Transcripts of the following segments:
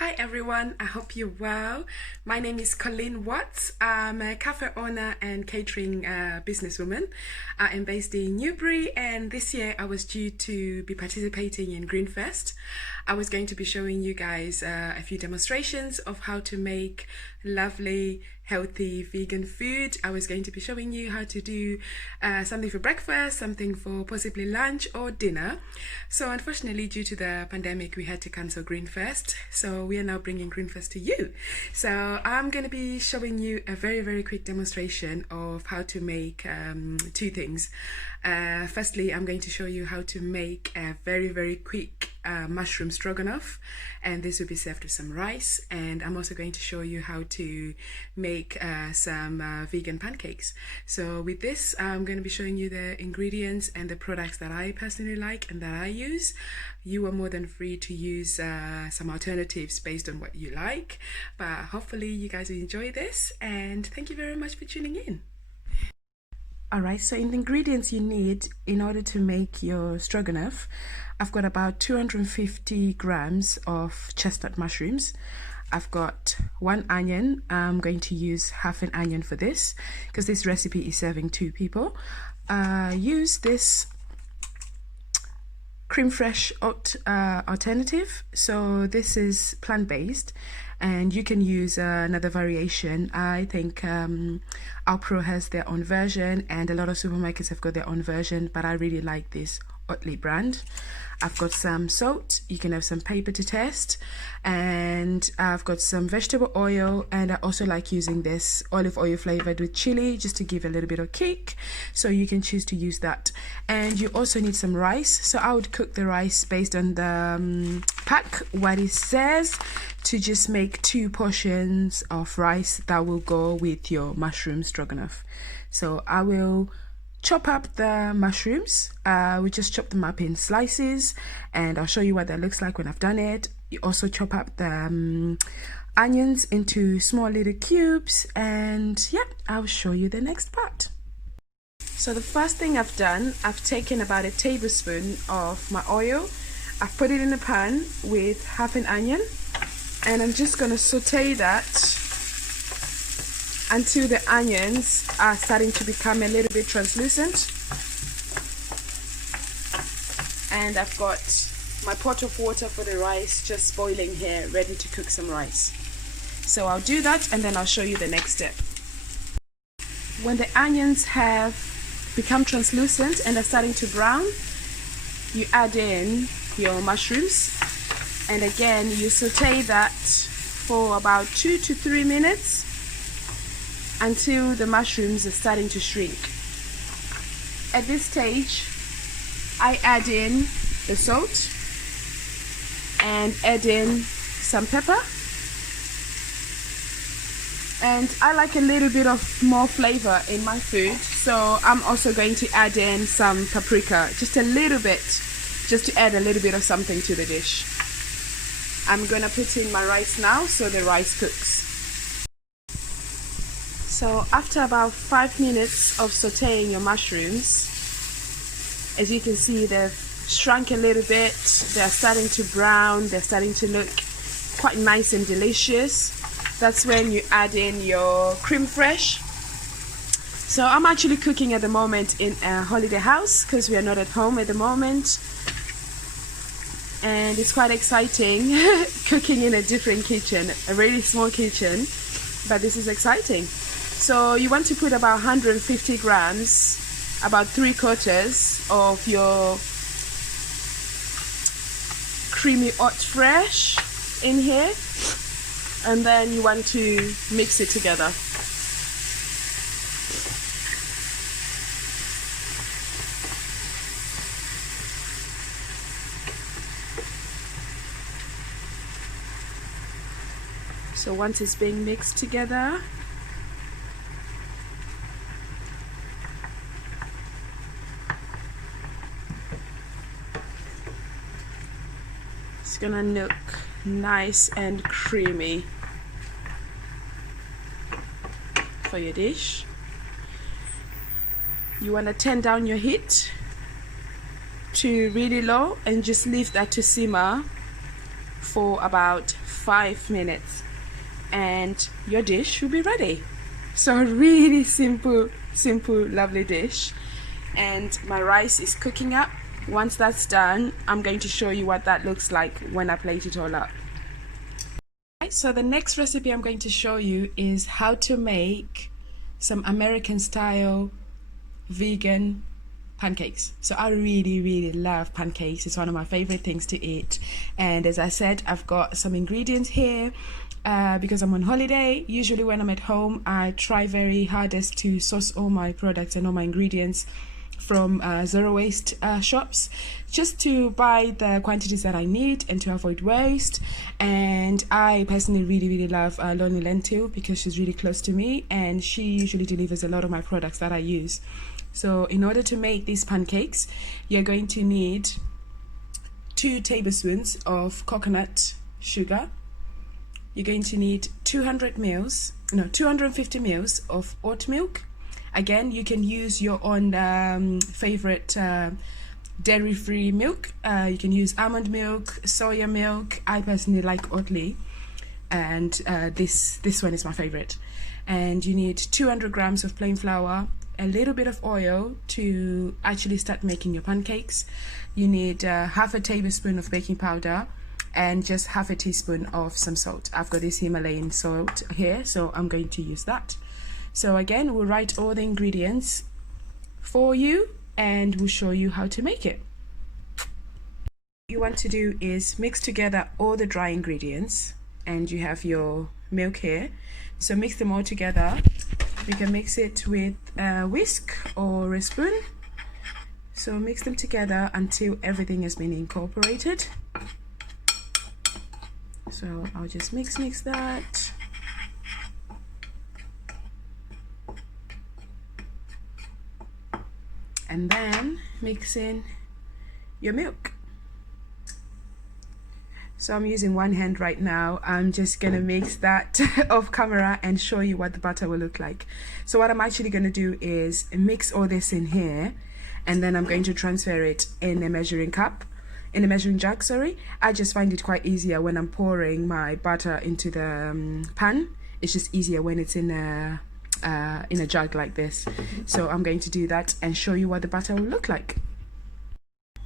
Hi everyone, I hope you're well. My name is Colline Watts. I'm a cafe owner and catering businesswoman. I am based in Newbury, and this year I was due to be participating in Greenfest. I was going to be showing you guys a few demonstrations of how to make lovely, healthy vegan food. I was going to be showing you how to do something for breakfast, something for possibly lunch or dinner. So unfortunately, due to the pandemic, we had to cancel Greenfest. So we are now bringing Greenfest to you. So I'm going to be showing you a very quick demonstration of how to make two things. Firstly, I'm going to show you how to make a very quick mushroom stroganoff, and this will be served with some rice. And I'm also going to show you how to make some vegan pancakes. So with this, I'm going to be showing you the ingredients and the products that I personally like and that I use. You are more than free to use some alternatives based on what you like, but hopefully you guys will enjoy this, and thank you very much for tuning in. Alright, so in the ingredients you need in order to make your stroganoff, I've got about 250 grams of chestnut mushrooms. I've got one onion. I'm going to use half an onion for this because this recipe is serving 2 people. Use this cream fresh oat alternative. So this is plant-based, and you can use another variation. I think Alpro has their own version, and a lot of supermarkets have got their own version, but I really like this Oatly brand. I've got some salt. You can have some pepper to taste, and I've got some vegetable oil, and I also like using this olive oil flavored with chili just to give a little bit of kick, so you can choose to use that. And you also need some rice, so I would cook the rice based on the pack, what it says, to just make 2 portions of rice that will go with your mushroom stroganoff. So I will chop up the mushrooms. We just chop them up in slices, and I'll show you what that looks like when I've done it. You also chop up the onions into small little cubes, and yeah, I'll show you the next part. So the first thing I've done, I've taken about a tablespoon of my oil. I've put it in a pan with half an onion, and I'm just going to saute that until the onions are starting to become a little bit translucent. And I've got my pot of water for the rice just boiling here, ready to cook some rice. So I'll do that, and then I'll show you the next step. When the onions have become translucent and are starting to brown, you add in your mushrooms, and again you saute that for about 2 to 3 minutes until the mushrooms are starting to shrink. At this stage, I add in the salt and add in some pepper, and I like a little bit of more flavor in my food, so I'm also going to add in some paprika, just a little bit, just to add a little bit of something to the dish. I'm gonna put in my rice now so the rice cooks. So after about 5 minutes of sauteing your mushrooms, as you can see, they've shrunk a little bit, they're starting to brown, they're starting to look quite nice and delicious. That's when you add in your creme fraiche. So I'm actually cooking at the moment in a holiday house because we are not at home at the moment, and it's quite exciting cooking in a different kitchen, a really small kitchen, but this is exciting. So you want to put about 150 grams, about 3/4 of your creamy oat fresh in here, and then you want to mix it together. So once it's being mixed together, it's gonna look nice and creamy for your dish. You want to turn down your heat to really low and just leave that to simmer for about 5 minutes and your dish will be ready. So a really simple lovely dish. And my rice is cooking up. Once that's done, I'm going to show you what that looks like when I plate it all up. So the next recipe I'm going to show you is how to make some American style vegan pancakes. So I really love pancakes. It's one of my favorite things to eat. And as I said, I've got some ingredients here because I'm on holiday. Usually when I'm at home, I try very hardest to source all my products and all my ingredients from zero waste shops, just to buy the quantities that I need and to avoid waste. And I personally really love Lonely Lentil because she's really close to me and she usually delivers a lot of my products that I use. So in order to make these pancakes, you're going to need 2 tablespoons of coconut sugar. You're going to need 250 mils of oat milk. Again, you can use your own favorite dairy-free milk. You can use almond milk, soya milk. I personally like Oatly, and this one is my favorite. And you need 200 grams of plain flour, a little bit of oil to actually start making your pancakes. You need half a tablespoon of baking powder and just half a teaspoon of some salt. I've got this Himalayan salt here, so I'm going to use that. So again, we'll write all the ingredients for you and we'll show you how to make it. What you want to do is mix together all the dry ingredients, and you have your milk here. So mix them all together. You can mix it with a whisk or a spoon. So mix them together until everything has been incorporated. So I'll just mix that. And then mix in your milk. So I'm using one hand right now. I'm just gonna mix that off camera and show you what the butter will look like. So what I'm actually gonna do is mix all this in here, and then I'm going to transfer it in a measuring jug, sorry. I just find it quite easier when I'm pouring my butter into the pan. It's just easier when it's in a jug like this. So I'm going to do that and show you what the butter will look like.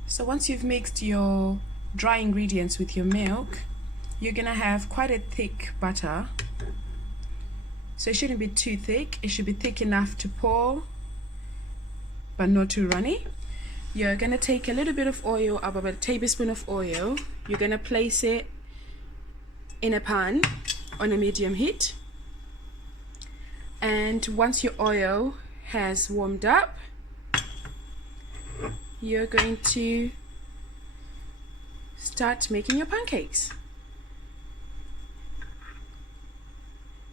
So once you've mixed your dry ingredients with your milk, you're gonna have quite a thick butter. So it shouldn't be too thick. It should be thick enough to pour, but not too runny. You're gonna take a little bit of oil, about a tablespoon of oil. You're gonna place it in a pan on a medium heat. And once your oil has warmed up, you're going to start making your pancakes.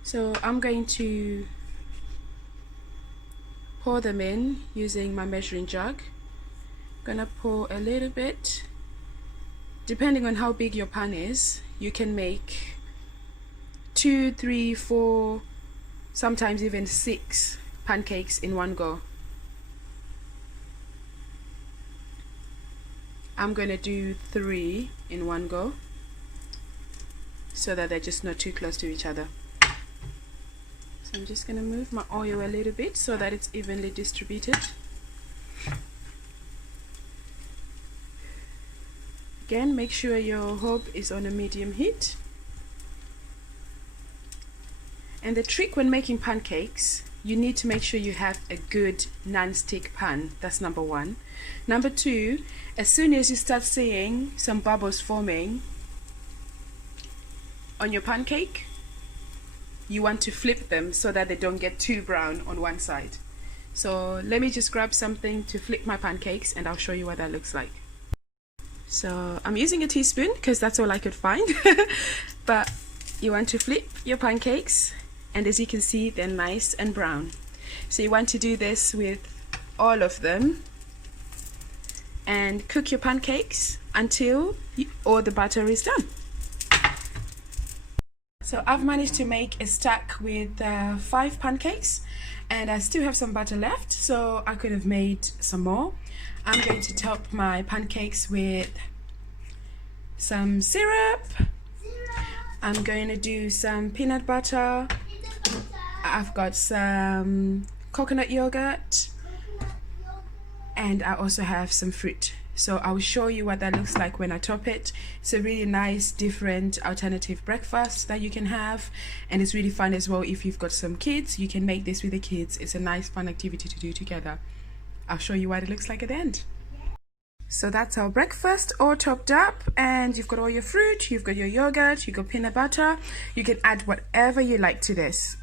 So I'm going to pour them in using my measuring jug. I'm gonna pour a little bit. Depending on how big your pan is, you can make 2, 3, 4, sometimes even 6 pancakes in one go. I'm gonna do 3 in one go so that they're just not too close to each other. So I'm just gonna move my oil a little bit so that it's evenly distributed. Again, make sure your hob is on a medium heat. And the trick when making pancakes, you need to make sure you have a good non-stick pan. That's number 1. Number 2, as soon as you start seeing some bubbles forming on your pancake, you want to flip them so that they don't get too brown on one side. So let me just grab something to flip my pancakes and I'll show you what that looks like. So I'm using a teaspoon because that's all I could find. But you want to flip your pancakes, and as you can see, they're nice and brown. So you want to do this with all of them and cook your pancakes until all the batter is done. So I've managed to make a stack with 5 pancakes, and I still have some butter left, so I could have made some more. I'm going to top my pancakes with some syrup. I'm going to do some peanut butter. I've got some coconut yogurt, and I also have some fruit. So I'll show you what that looks like when I top it. It's a really nice, different alternative breakfast that you can have, and it's really fun as well. If you've got some kids, you can make this with the kids. It's a nice, fun activity to do together. I'll show you what it looks like at the end. So that's our breakfast all topped up, and you've got all your fruit, you've got your yogurt, you've got peanut butter. You can add whatever you like to this.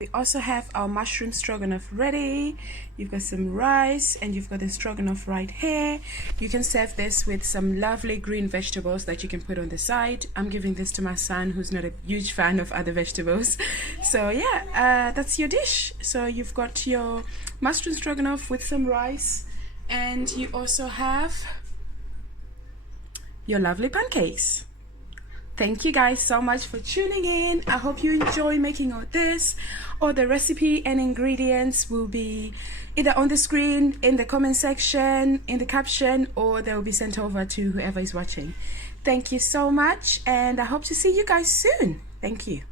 We also have our mushroom stroganoff ready. You've got some rice, and you've got the stroganoff right here. You can serve this with some lovely green vegetables that you can put on the side. I'm giving this to my son, who's not a huge fan of other vegetables. So yeah, that's your dish. So you've got your mushroom stroganoff with some rice, and you also have your lovely pancakes. Thank you guys so much for tuning in. I hope you enjoy making all this. All the recipe and ingredients will be either on the screen, in the comment section, in the caption, or they will be sent over to whoever is watching. Thank you so much, and I hope to see you guys soon. Thank you.